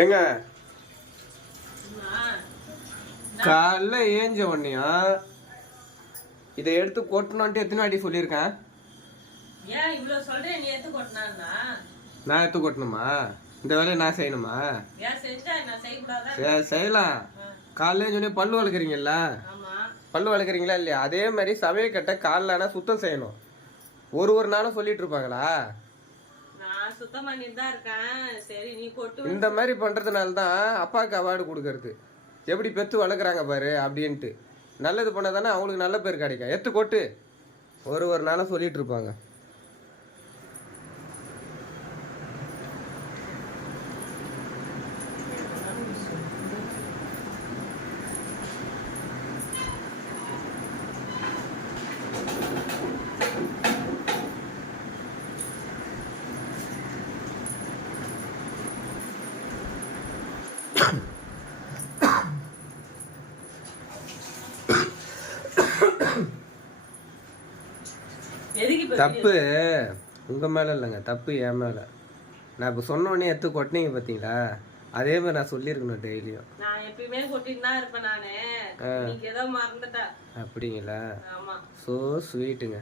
ஏங்க காலைல ஏஞ்ச உடனேயா இதை எடுத்து கொட்டணும்ட்டு எத்தனை வாட்டி சொல்லியிருக்கேன்? நான் எடுத்து கொட்டணுமா? இந்த வேலையை நான் செய்யணுமா? செய்யலாம். காலைல சொன்னே பல்லு வளர்க்குறீங்கல்ல, பல்லு வளர்க்குறீங்களா இல்லையா? அதே மாதிரி சமையல் கட்டை காலைல சுத்தம் செய்யணும். ஒரு நாளும் சொல்லிட்டு இருப்பாங்களா? இந்த மாதிரி பண்றதுனால தான் அப்பாவுக்கு அவார்டு கொடுக்கறது. எப்படி பெத்து வளர்க்குறாங்க பாரு அப்படின்ட்டு. நல்லது பண்ணாதானே அவங்களுக்கு நல்ல பேர் கிடைக்கும். எத்து கொட்டு ஒரு நாளும் சொல்லிட்டு இருப்பாங்க. தப்பு உங்க மேல இல்லைங்க, தப்பு என் மேல. நான் இப்ப சொன்னோடனே எடுத்து கொட்டினீங்க பாத்தீங்களா? அதே மாதிரி நான் சொல்லியிருக்கணும் டெய்லியும். நான் எப்பயுமே கொட்டிட்டு தான் இருப்பேன் நானு. நீங்க ஏதோ மறந்துட்டா. அப்படிங்களா? சோ ஸ்வீட்டுங்க.